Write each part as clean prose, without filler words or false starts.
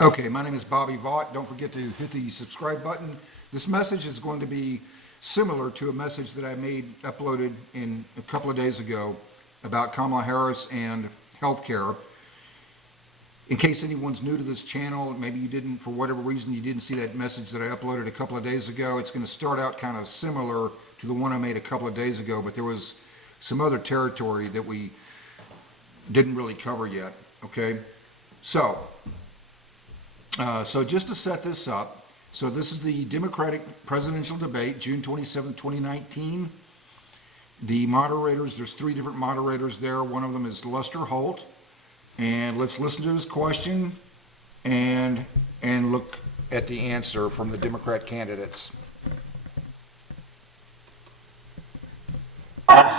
Okay, my name is Bobby Vaught. Don't forget to hit the subscribe button. This message is going to be similar to a message that I uploaded in a couple of days ago about Kamala Harris and healthcare. In case anyone's new to this channel, maybe you didn't, for whatever reason, you didn't see that message that I uploaded a couple of days ago. It's going to start out kind of similar to the one I made a couple of days ago, but there was some other territory that we didn't really cover yet, okay? So just to set this up, so this is the Democratic presidential debate, June 27, 2019. The moderators, there's three different moderators there. One of them is Lester Holt. And let's listen to his question and look at the answer from the Democrat candidates. Let's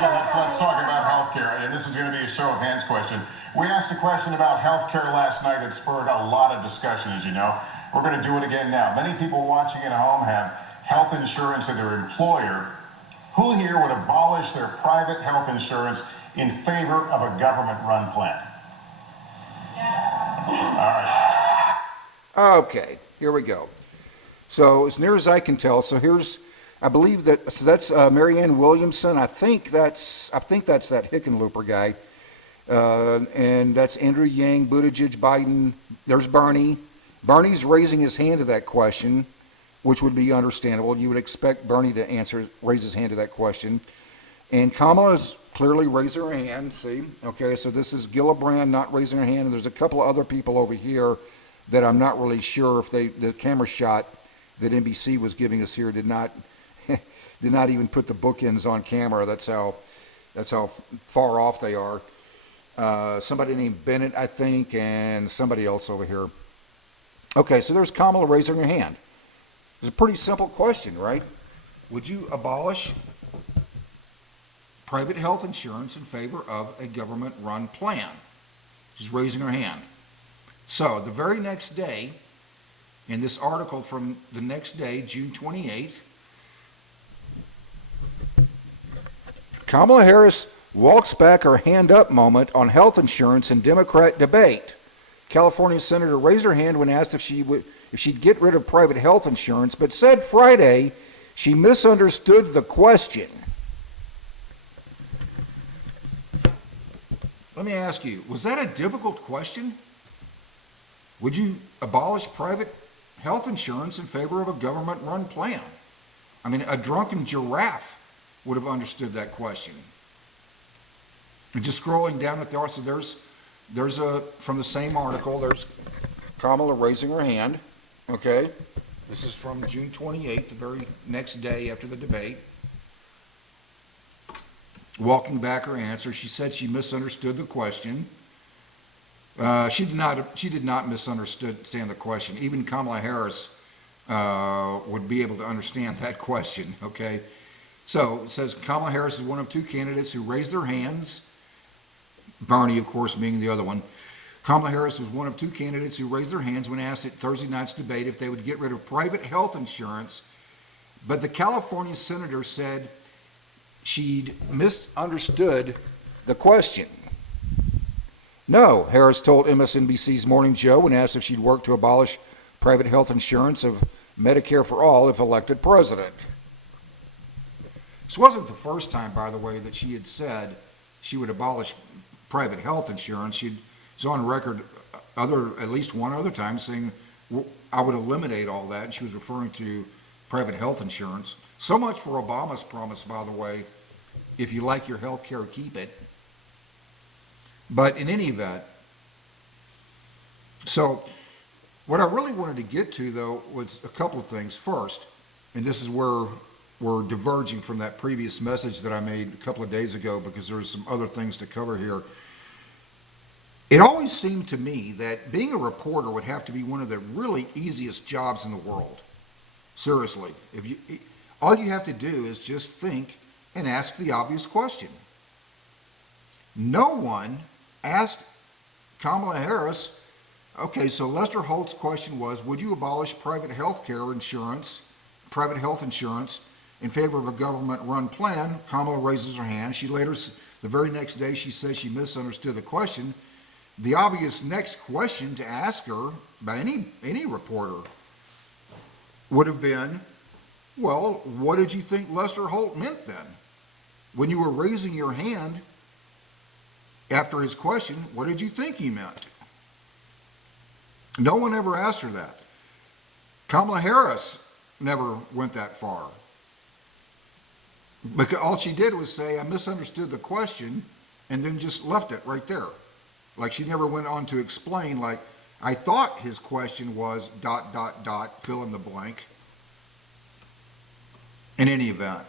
talk about health care, and this is going to be a show of hands question. We asked a question about health care last night that spurred a lot of discussion, as you know. We're going to do it again now. Many people watching at home have health insurance of their employer. Who here would abolish their private health insurance in favor of a government-run plan? All right. Okay, here we go. So as near as I can tell, I believe that's Marianne Williamson. I think that's that Hickenlooper guy. And that's Andrew Yang, Buttigieg, Biden. There's Bernie. Bernie's raising his hand to that question, which would be understandable. You would expect Bernie to raise his hand to that question. And Kamala's clearly raised her hand, see? Okay, so this is Gillibrand not raising her hand, and there's a couple of other people over here that I'm not really sure if the camera shot that NBC was giving us here did not even put the bookends on camera. That's how far off they are. Somebody named Bennett, I think, and somebody else over here. Okay, so there's Kamala raising her hand. It's a pretty simple question, right? Would you abolish private health insurance in favor of a government-run plan? She's raising her hand. So the very next day, in this article from the next day, June 28th, Kamala Harris walks back her hand up moment on health insurance in Democrat debate. California Senator raised her hand when asked if she'd get rid of private health insurance, but said Friday she misunderstood the question. Let me ask you, was that a difficult question? Would you abolish private health insurance in favor of a government-run plan? I mean, a drunken giraffe would have understood that question. And just scrolling down at the article, there's from the same article, there's Kamala raising her hand, okay? This is from June 28th, the very next day after the debate. Walking back her answer, she said she misunderstood the question. She did not misunderstand the question. Even Kamala Harris would be able to understand that question, okay? So it says Kamala Harris is one of two candidates who raised their hands, Bernie, of course, being the other one. Kamala Harris was one of two candidates who raised their hands when asked at Thursday night's debate if they would get rid of private health insurance, but the California senator said she'd misunderstood the question. No, Harris told MSNBC's Morning Joe when asked if she'd work to abolish private health insurance of Medicare for all if elected president. This wasn't the first time, by the way, that she had said she would abolish private health insurance. She was on record at least one other time saying, I would eliminate all that. And she was referring to private health insurance. So much for Obama's promise, by the way, if you like your health care, keep it. But in any event, so what I really wanted to get to, though, was a couple of things. First, and this is where we're diverging from that previous message that I made a couple of days ago because there's some other things to cover here. It always seemed to me that being a reporter would have to be one of the really easiest jobs in the world. Seriously. All you have to do is just think and ask the obvious question. No one asked Kamala Harris, okay, so Lester Holt's question was, would you abolish private health insurance in favor of a government-run plan? Kamala raises her hand. She later, the very next day, she says she misunderstood the question. the obvious next question to ask her by any reporter would have been, well, what did you think Lester Holt meant then? When you were raising your hand after his question, what did you think he meant? No one ever asked her that. Kamala Harris never went that far. Because all she did was say, I misunderstood the question, and then just left it right there. Like she never went on to explain, like, I thought his question was ... fill in the blank. In any event.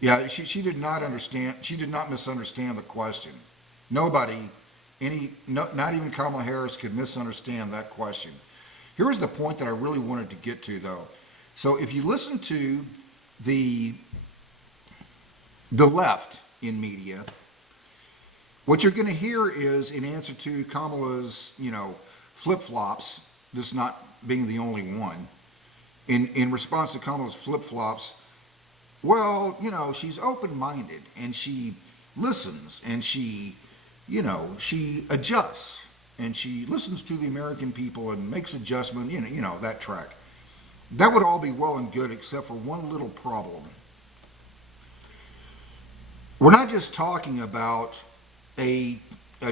Yeah, she did not understand, she did not misunderstand the question. Nobody, not even Kamala Harris could misunderstand that question. Here's the point that I really wanted to get to, though. So if you listen to the left in media, what you're going to hear is, in answer to Kamala's, flip-flops, this not being the only one, in response to Kamala's flip-flops, well, she's open-minded, and she listens, and she adjusts, and she listens to the American people and makes adjustment, that track. That would all be well and good, except for one little problem. We're not just talking about a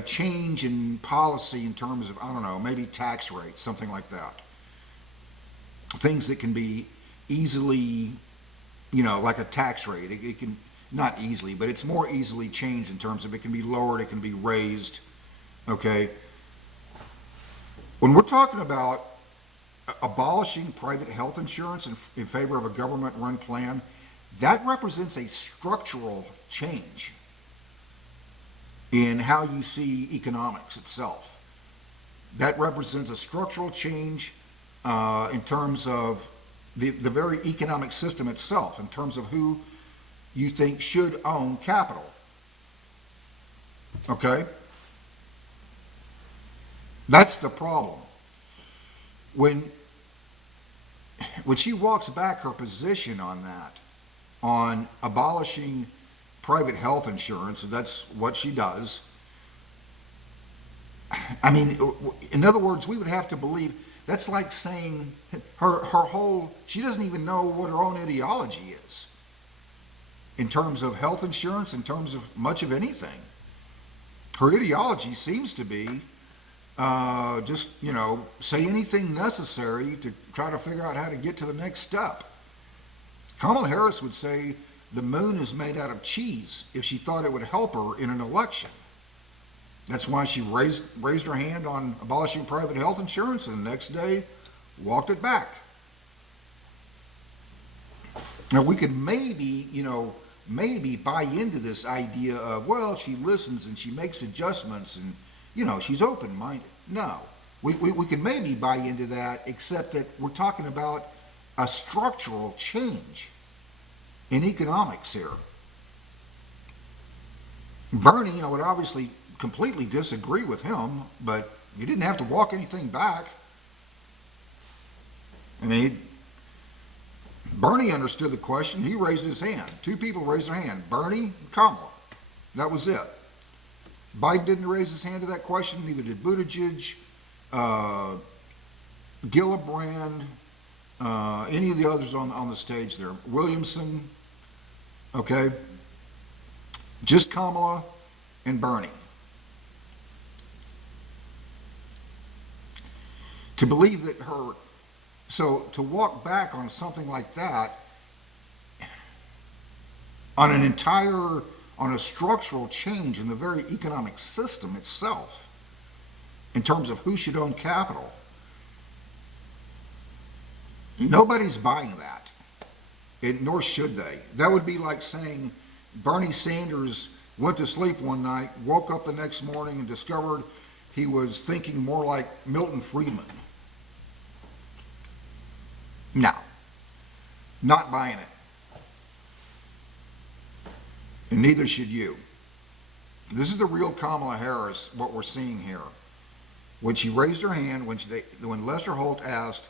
change in policy in terms of, I don't know, maybe tax rates, something like that. Things that can be easily, like a tax rate. It can, not easily, but it's more easily changed in terms of it can be lowered, it can be raised, okay? When we're talking about abolishing private health insurance in favor of a government-run plan, that represents a structural change in how you see economics itself. That represents a structural change in terms of the very economic system itself, in terms of who you think should own capital. Okay? That's the problem. When she walks back her position on that, on abolishing private health insurance, that's what she does. I mean, in other words, we would have to believe, that's like saying she doesn't even know what her own ideology is in terms of health insurance, in terms of much of anything. Her ideology seems to be just, say anything necessary to try to figure out how to get to the next step. Kamala Harris would say the moon is made out of cheese if she thought it would help her in an election. That's why she raised her hand on abolishing private health insurance, and the next day walked it back. Now, we could maybe buy into this idea of, well, she listens and she makes adjustments and, she's open-minded. No, we can maybe buy into that, except that we're talking about a structural change in economics here. Bernie, I would obviously completely disagree with him, but you didn't have to walk anything back. I mean, Bernie understood the question. He raised his hand. Two people raised their hand, Bernie and Kamala. That was it. Biden didn't raise his hand to that question, neither did Buttigieg, Gillibrand, any of the others on the stage there. Williamson, okay? Just Kamala and Bernie. To believe that to walk back on something like that, on a structural change in the very economic system itself, in terms of who should own capital, nobody's buying that, nor should they. That would be like saying Bernie Sanders went to sleep one night, woke up the next morning and discovered he was thinking more like Milton Friedman. No, not buying it. And neither should you. This is the real Kamala Harris, what we're seeing here. When she raised her hand, when Lester Holt asked,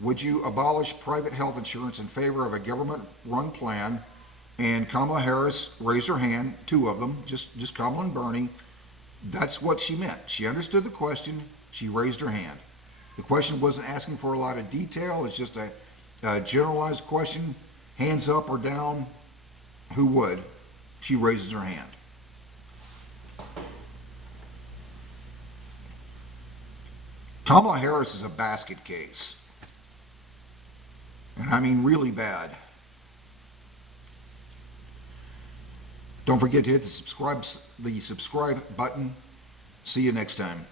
would you abolish private health insurance in favor of a government-run plan, and Kamala Harris raised her hand, two of them, just Kamala and Bernie, That's what she meant. She understood the question. She raised her hand. The question wasn't asking for a lot of detail. It's just a generalized question. Hands up or down. Who would? She raises her hand. Kamala Harris is a basket case. And I mean really bad. Don't forget to hit the subscribe button. See you next time.